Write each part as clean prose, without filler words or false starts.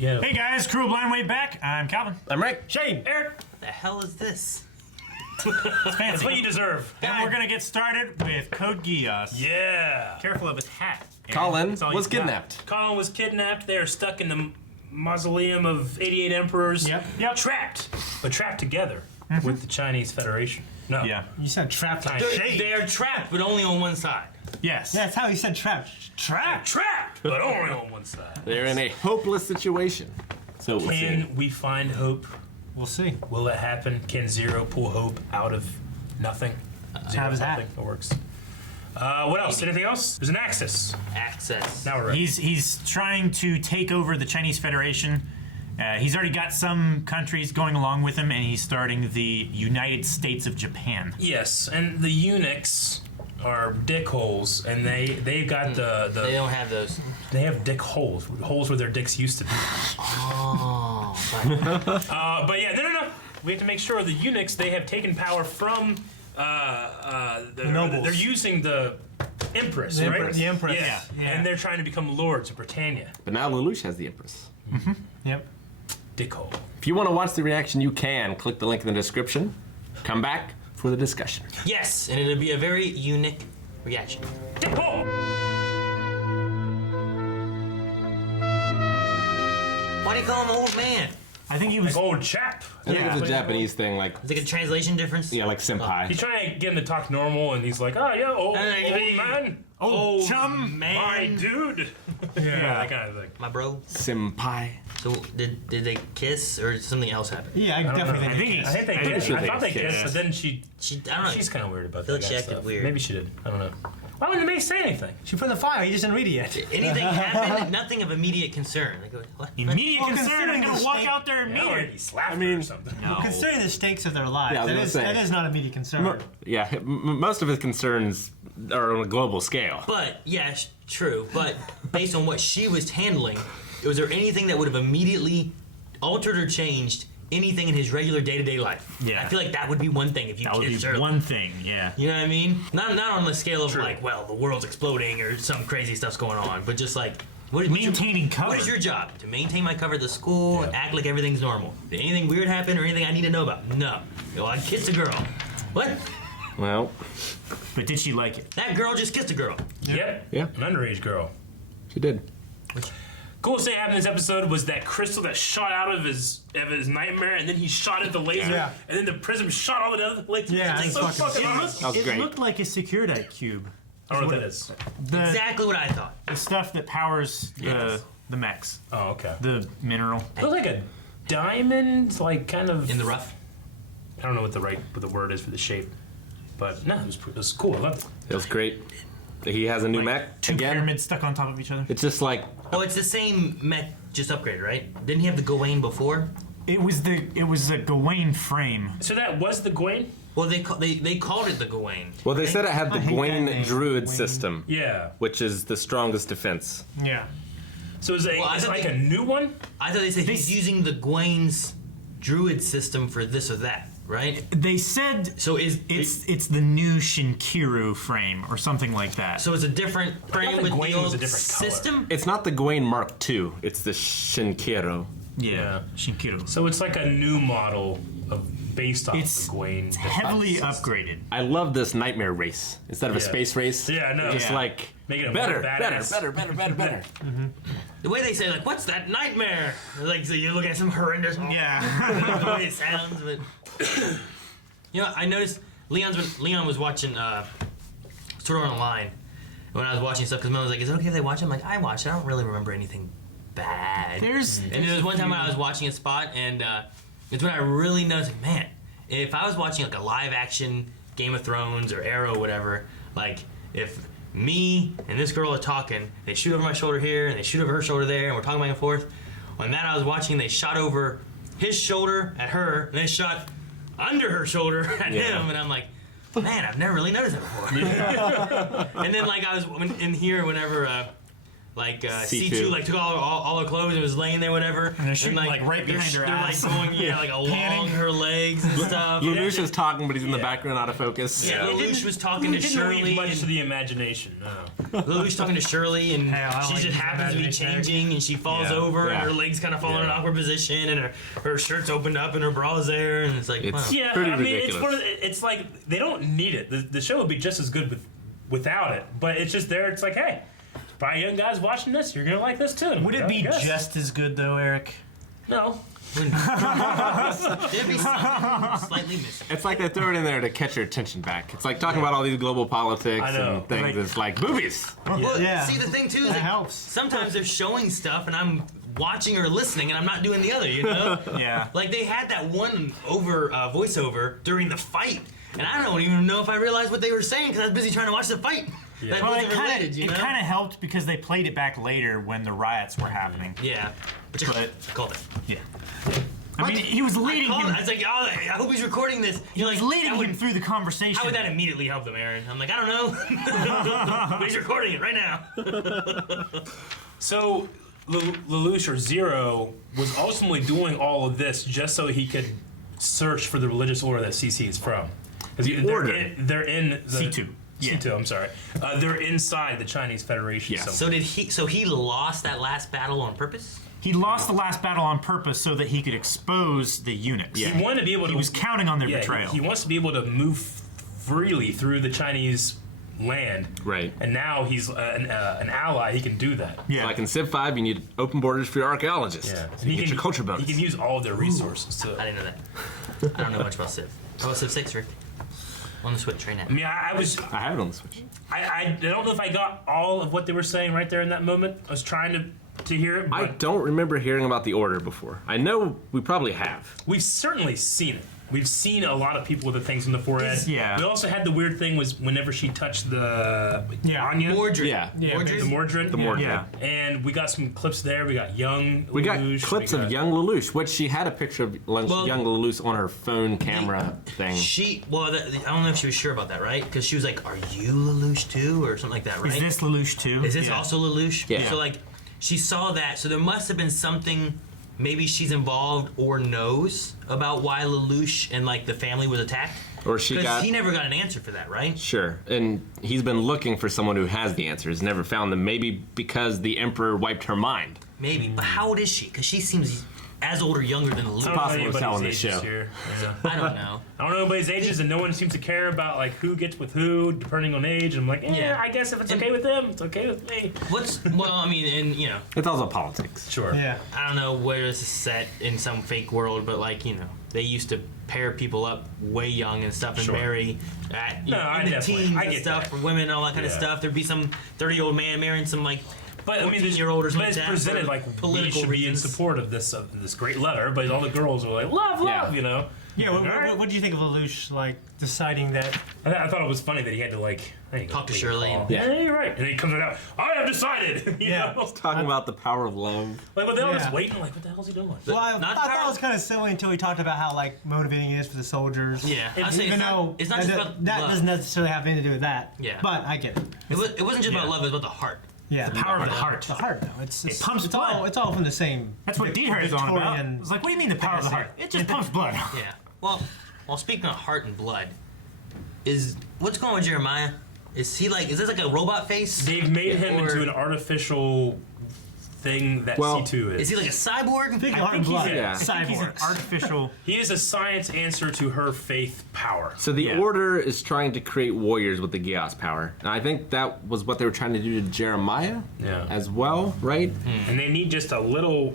Yeah. Hey guys, Kuro Blind Way back. I'm Calvin. I'm Rick. Shane. Eric. What the hell is this? It's fancy. That's what you deserve. And we're gonna get started with Code Geass. Yeah. Careful of his hat. Colin That's all was he's got. kidnapped. Colin was kidnapped. They are stuck in the mausoleum of 88 emperors. Yep. Trapped, but trapped together with the Chinese Federation. No. Yeah. You said trapped like They're- They're trapped, but only on one side. Yes. Yeah, that's how you said trapped. Trapped, but only on one side. They're in a hopeless situation. So we'll see. Can we find hope? We'll see. Will it happen? Can Zero pull hope out of nothing? Zero have his hat. something that works. What else? Anything else? There's an Axis. Access. Now we're ready. He's trying to take over the Chinese Federation. He's already got some countries going along with him, and he's starting the United States of Japan. Yes, and the eunuchs are dick holes, and they've got the They don't have those. they have dick holes where their dicks used to be. Oh. But yeah, no. We have to make sure the eunuchs, they have taken power from the nobles. They're using the Empress, The right? Empress, the Empress. Yeah. Yeah. And they're trying to become lords of Britannia. But now Lelouch has the Empress. Yep. Dick hole. If you want to watch the reaction, you can. Click the link in the description. Come back for the discussion. Yes, and it'll be a very unique reaction. Dick hole! Why do you call him old man? I think he was. Old chap. I think Yeah. it's a Japanese thing, like, Is it a translation difference? yeah, like senpai. He's trying to get him to talk normal, and he's like, oh, yeah, old man. Old chum. Man. My dude. Yeah, that kind of thing. My bro. Senpai. So did they kiss or did something else happen? Yeah, I definitely I think think I think they I did. think I thought they they kissed, kissed. but then she I don't know. she's kind of weird about feel that like she kind of acted stuff. weird. Maybe she did. I don't know. Why wouldn't they say anything? she put in the fire. You just didn't read it yet. Anything happened? Nothing of immediate concern. Like, what? Immediate Well, concern. I'm considering gonna the walk state- out there immediately. He slapped I her mean- or something. No. Considering the stakes of their lives, Yeah, I was that gonna is say. that is not immediate concern. Yeah, most of his concerns are on a global scale. But yeah, true. But based on what she was handling, was there anything that would have immediately altered or changed anything in his regular day-to-day life? Yeah. I feel like that would be one thing if you That would be kissed her. one thing. Yeah. You know what I mean? Not on the scale of like, well, the world's exploding or some crazy stuff's going on, but just like what's Maintaining cover. What is your job? To maintain my cover at the school, Yeah. act like everything's normal. Did anything weird happen or anything I need to know about? No. Well, I kissed a girl. What? Well, But did she like it? That girl just kissed a girl. Yep. Yeah. An underage girl. she did. Coolest thing that happened in this episode was that crystal that shot out of his nightmare, and then he shot at the laser, Yeah. and then the prism shot all the other lasers. Yeah, it's it's so fucking- fucking awesome. That was It great. looked like a Securite cube. I don't know what that is. The, Exactly what I thought. the stuff that powers Yes. the mechs. Oh, okay. The mineral. It looked like a diamond, like kind of In the rough. I don't know what the word is for the shape, but no, it was cool. I loved it. It was great. He has a new Like mech two again. pyramids stuck on top of each other. It's just like Oh, it's the same mech, just upgraded, right? Didn't he have the Gawain before? It was a Gawain frame. So that was the Gwen. Well, they called it the Gawain. well, they said it had the I hate that Gwain name, Druid Gwain. system, Yeah. which is the strongest defense. Yeah. So is Well, I it's thought like they- a new one? I thought they said he's using the Gawain's Druid system for this or that, right? They said So it's the new Shinkiru frame or something like that. so it's a different frame the with Gawain the was old a different color. system. It's not the Gwain Mark II. It's the Shinkiro. yeah, Shinkiru. So it's like a new model based off It's the Gwen. heavily upgraded. I love this nightmare race instead of a Yeah. space race. Yeah, I know. Just Yeah. like Making it better, more better, badass. better. The way they say like, "What's that nightmare?" Like, so you look at some horrendous. Yeah. The way it sounds, but you know, I noticed Leon was watching Sword Art Online when I was watching stuff because Mom was like, "Is it okay if they watch it?" I'm like, "I watched it. I don't really remember anything bad." And there was one time when I was watching a spot, and it's when I really noticed, like, man, if I was watching like a live action Game of Thrones or Arrow, or whatever, like if me and this girl are talking, they shoot over my shoulder here and they shoot over her shoulder there, and we're talking back and forth. On that I was watching, they shot over his shoulder at her, and they shot under her shoulder at Yeah. him, and I'm like, man, I've never really noticed that before. And then like I was in here whenever like C2. C2 like took all her clothes and was laying there, whatever. And they're shooting, like, right they're behind her ass. Like going, like along her legs and stuff. Lelouch is talking, but he's in the background, out of focus. Yeah, Lelouch was talking to Didn't Shirley. leave much and to the imagination. No. Lelouch talking to Shirley, and Hey, I don't she like just this happens to be imagination. changing, and she falls over, Yeah. and her legs kind of fall in an Yeah. awkward position, and her shirt's opened up, and her bra's there, and it's like, It's- wow. Yeah, Pretty I mean, ridiculous. it's like they don't need it. The show would be just as good without it, but it's just there. It's like, hey, probably young guys watching this, you're gonna like this too. Would it be just as good though, Eric? No? There'd be something slightly missing. It's like they throw it in there to catch your attention back. It's like talking about all these global politics I know. and things. Like- It's like boobies. Well, Yeah. see, the thing too is That like, helps. sometimes they're showing stuff, and I'm watching or listening, and I'm not doing the other, you know? Yeah. Like they had that one voiceover during the fight, and I don't even know if I realized what they were saying because I was busy trying to watch the fight. Yeah. That Well, wasn't it related, you know? kind of helped because they played it back later when the riots were happening. Yeah. But But- I called it. Yeah. I mean, he was leading I him. was like, oh, I hope he's recording this. He You're was like, leading that would- him through the conversation. How would that immediately help them, Aaron? I'm like, I don't know. But he's recording it right now. So Lelouch or Zero was ultimately doing all of this just so he could search for the religious order that CC is from. order. They're in the C2. Yeah. C2. I'm sorry. They're inside the Chinese Federation. Yes. somewhere. So he lost that last battle on purpose? He lost the last battle on purpose so that he could expose the eunuchs. Yeah. He wanted to be able to. He was counting on their yeah, betrayal. He wants to be able to move freely through the Chinese land. Right. And now he's an ally. He can do that. Yeah. Like in Civ 5, you need open borders for your archaeologists. Yeah. So you get your culture bonus. He can use all of their resources. So. I didn't know that. I don't know much about Civ. How about Civ 6, Rick? On the Switch right now. I mean, I was. I have it on the Switch. I don't know if I got all of what they were saying right there in that moment. I was trying to hear it, I but don't remember hearing about the order before. I know we probably have. we've certainly seen it. We've seen a lot of people with the things on the forehead. Yeah. We also had the weird thing was whenever she touched the Anya, Mordred. Yeah. Mordred? the Mordred. The Mordred. Yeah. And we got some clips there. We got young. We got Lelouch, clips we of got- young Lelouch, which she had a picture of young Lelouch on her phone camera thing. I don't know if she was sure about that, right? Because she was like, "Are you Lelouch too?" or something like that, right? Is this Lelouch too? Is this Yeah. also Lelouch? Yeah. So like, she saw that, so there must have been something. Maybe she's involved or knows about why Lelouch and like the family was attacked. Or she Because got. he never got an answer for that, right? Sure. And he's been looking for someone who has the answers, never found them. Maybe because the Emperor wiped her mind. Maybe. But how old is she? Because she seems as old or younger than I don't Lelouch. know possible to anybody's tell on this ages show. here. Yeah. I don't know. I don't know anybody's ages, and no one seems to care about like who gets with who, depending on age. I'm like, Yeah. I guess if it's okay with them, it's okay with me. Well, I mean, and you know, It's also politics. Sure. Yeah. I don't know where this is set in some fake world, but like, you know, they used to pair people up way young and stuff and Sure. marry at No, I in the definitely- teens I and get stuff that. for women and all that kind of Yeah. stuff. There'd be some 30-year-old man marrying some like But I mean, 14-year-old or something but it's like that presented for like we political should be in reasons. support of this great letter, but all the girls are like, love, Yeah. you know. Yeah, what, Alright. what do you think of Lelouch, like, deciding that... I thought it was funny that he had to like Talk to make a Shirley call. and- Yeah, you're right. And then he comes out, I have decided. you Yeah. know? Talking about the power of love. Like, well, they all Yeah. just waiting, like, what the hell's he doing? Well, I not thought power- that was kind of silly until he talked about how, like, motivating it is for the soldiers. Yeah, I say Even though it's not just about that love. doesn't necessarily have anything to do with that. Yeah. But I get it. It wasn't just about Yeah. love; it was about the heart. Yeah. The power of the heart. The heart, though. It's pumps it's blood. all it's all from the same. That's what Dieter is on about. Victorian- It's like, what do you mean the power of the heart? It just pumps blood. Yeah. Well, speaking of heart and blood, what's going on with Jeremiah? Is this like a robot face? They've made him Or- into an artificial thing that Well, C2 is. Is he like a cyborg? Speaking of I heart and think he's, blood, yeah. I think he's an cyborgs. artificial. He is a science answer to her faith power. So the Yeah. Order is trying to create warriors with the Geass power. And I think that was what they were trying to do to Jeremiah Yeah. as well, right? And they need just a little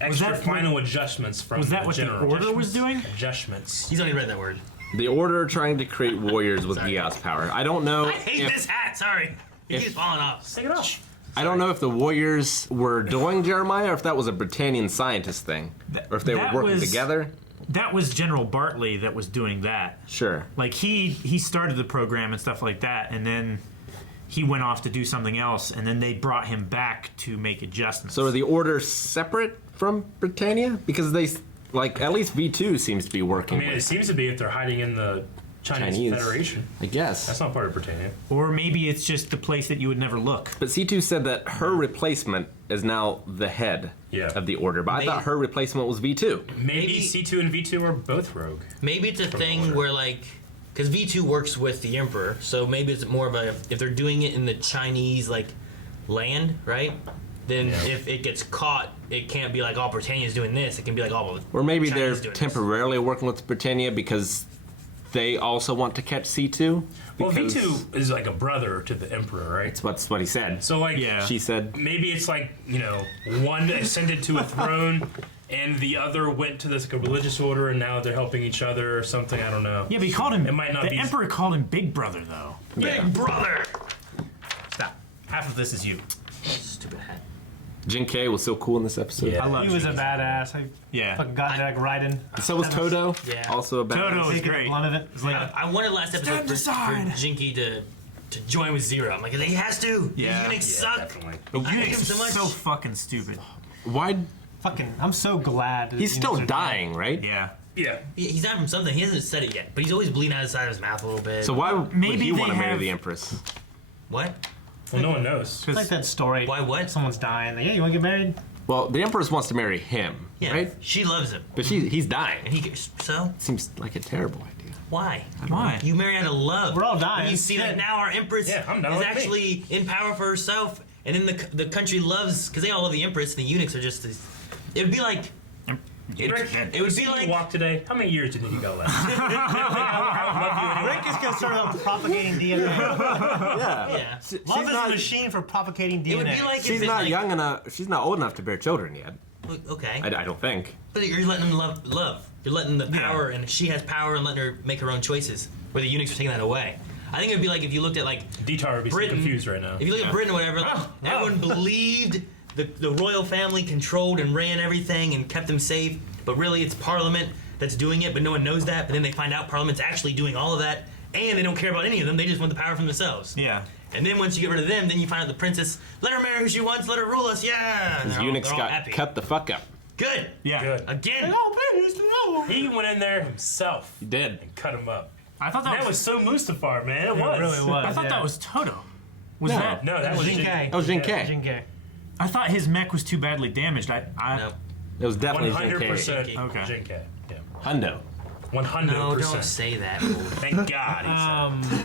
extra that final adjustments from Was that the what the general. Order was doing? Adjustments. He's only read that word. The Order trying to create warriors with Sorry. Geass power. I don't know I hate if this hat. Sorry, it if- keeps falling off. Take it off. I don't know if the warriors were doing Jeremiah or if that was a Britannian scientist thing. Or if they were That working was- together. That was General Bartley that was doing that. Sure. Like he started the program and stuff like that, and then he went off to do something else, and then they brought him back to make adjustments. So are the Order separate from Britannia? Because they, like, at least V2 seems to be working I mean, it with. seems to be if they're hiding in the Chinese Federation. I guess. That's not part of Britannia. Or maybe it's just the place that you would never look. But C2 said that her replacement is now the head of the order. But I thought her replacement was V2. Maybe C2 and V2 are both rogue. Maybe it's a thing where, like, because V2 works with the Emperor, so maybe it's more of a, if they're doing it in the Chinese, like, land, right? Then if it gets caught, it can't be like, oh, Britannia's doing this. It can be like, oh, well, Or maybe China's they're doing temporarily working with Britannia because they also want to catch C2. Well, V2 is like a brother to the Emperor, right? That's what he said. So, like, She said. maybe it's like, one ascended to a throne and the other went to this like, a religious order and now they're helping each other or something. I don't know. Yeah, but he called him. It might not the be. Emperor called him Big Brother, though. Big brother! Stop. Half of this is you. Stupid hat. Junkie was so cool in this episode. Yeah. I love He was a Jinky. badass. I fucking got there like riding. So was Toto. Yeah. Also a bad. Toto was Taking the great. blunt of it. It's like, I wanted last episode for aside. Jinky to join with Zero. I'm like, he has to. Yeah. He's gonna suck. Definitely. the I hate him Unix so much. so fucking stupid. Why? Fucking, I'm so glad. that He's the still Unix are dying, right? Yeah. Yeah. He's dying from something. He hasn't said it yet, but he's always bleeding out the side of his mouth a little bit. So why would Maybe he they want to marry have- the Empress? What? Well, no one knows. It's like that story. Why what? Someone's dying. Like, yeah, you want to get married? Well, the Empress wants to marry him, Yeah. right? She loves him. But he's dying. And so? Seems like a terrible idea. Why? Why? You marry out of love. We're all dying. When you see that Shit. now our Empress Yeah, I'm done is with me. actually in power for herself, and then the country loves, because they all love the Empress, and the eunuchs are just this. It would be like. It would be like. Walk today. How many years do you think you got left? Rick is going to start off propagating DNA. Yeah. Yeah. Love is a machine for propagating DNA. It would be like She's if not it's young enough. She's not old enough to bear children yet. like, okay, I don't think. but you're letting them love. You're letting the power, and she has power, and letting her make her own choices. Where the eunuchs are taking that away. I think it would be like if you looked at like Detar would be so Britain, confused right now. If you look at Britain or whatever, everyone believed the royal family controlled and ran everything and kept them safe, but really it's Parliament that's doing it, but no one knows that. But then they find out Parliament's actually doing all of that, and they don't care about any of them. They just want the power for themselves. Yeah. And then once you get rid of them, then you find out the princess, let her marry who she wants, let her rule us, yeah. And His they're all- eunuchs they're all got happy. cut the fuck up. Good. Yeah. Good. Again. He went in there himself He did. and cut him up. I thought That was so Mustafar, man. It was. really was. I thought that was Toto. Was No. that? No, that was Jinky. Jin- That was Junkie. Jinky. I thought his mech was too badly damaged. I No. It was definitely 100% Junkie. Okay. Jinky. Yeah. Hundo. 100%. No, don't say that. Lord. Thank God. He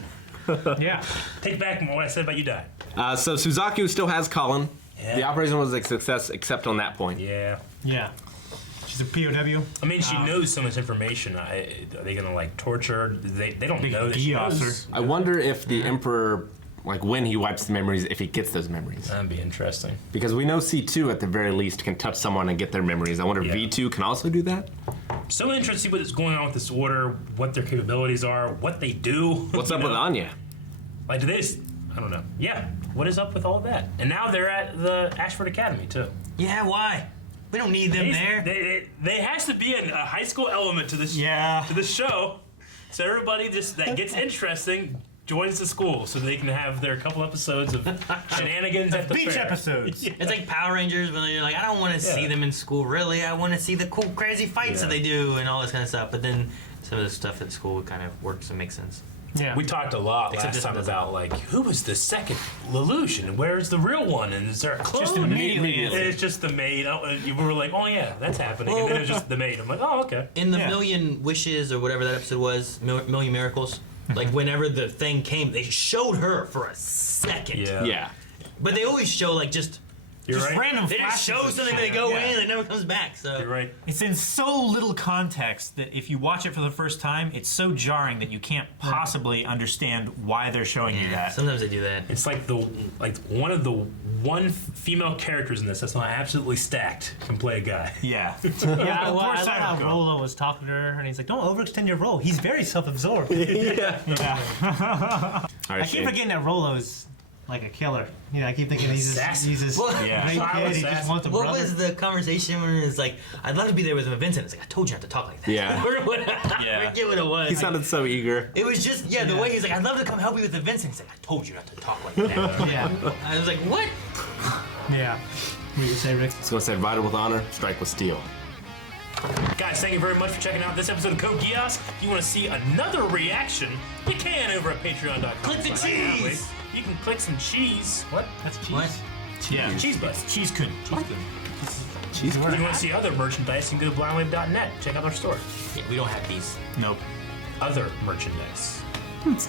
said. Yeah. Take back what I said about you died. So Suzaku still has Colin. Yeah. The operation was a success, except on that point. Yeah. Yeah. She's a POW. I mean, she knows so much information. Are they gonna like torture her? They don't know that she Geass knows. I wonder if the Emperor, like when he wipes the memories, if he gets those memories. That'd be interesting. Because we know C2 at the very least can touch someone and get their memories. I wonder if Yeah. V2 can also do that? So interested to see what's going on with this order, what their capabilities are, what they do. What's you up with know? Anya? Like, do they just, I don't know. Yeah. What is up with all that? And now they're at the Ashford Academy, too. Yeah, why? We don't need them there. They has to be a high school element to this Yeah. to the show. So everybody just that gets interesting joins the school so they can have their couple episodes of shenanigans at the Beach fair. episodes. Yeah. It's like Power Rangers when you're like, I don't want to see Yeah. them in school, really. I want to see the cool, crazy fights that Yeah. they do and all this kind of stuff. But then some of the stuff at school kind of works and makes sense. Yeah. We talked a lot Except last this time one doesn't. about like who was the second Lelouch and where's the real one and is there a clone? Just immediately. And it's just the maid. Oh, and we were like, oh yeah, that's happening. And then it was just the maid. I'm like, oh okay. In the Yeah. Million Wishes or whatever that episode was, Million Miracles, like whenever the thing came, they showed her for a second. Yeah. Yeah. But they always show like just You're right. Random they just flashes show of something, shit. they go Yeah. in, and it never comes back. So You're right. It's in so little context that if you watch it for the first time, it's so jarring that you can't possibly understand why they're showing you that. sometimes they do that. It's like one of the female characters in this that's not absolutely stacked can play a guy. Yeah. Yeah, Poor I love how Cyberco. Rolo was talking to her, and he's like, "Don't overextend your role. He's very self-absorbed." Yeah. All I right, keep Shane. forgetting that Rolo's like a killer. You know, I keep thinking he's Assassin. this Yeah. great kid. He just wants a What brother. was the conversation when it's like, I'd love to be there with him, Vincent? It's like, I told you not to talk like that. Yeah. Or what- Yeah. I forget what it was. He sounded so eager. It was just, the way he's like, I'd love to come help you with the Vincent. He's like, I told you not to talk like that. Yeah, I was like, what? yeah. What do you say, Rick? So I said, ride with honor, strike with steel. Guys, thank you very much for checking out this episode of Code Geass. If you want to see another reaction, you can over at patreon.com. Click the cheese! You can click some cheese. What? That's cheese. What? Yeah. Cheese buzz. Cheese kun. Cheese. If you want to see other merchandise, you can go to blindwave.net. Check out our store. Yeah, we don't have these. Nope. Other merchandise. It's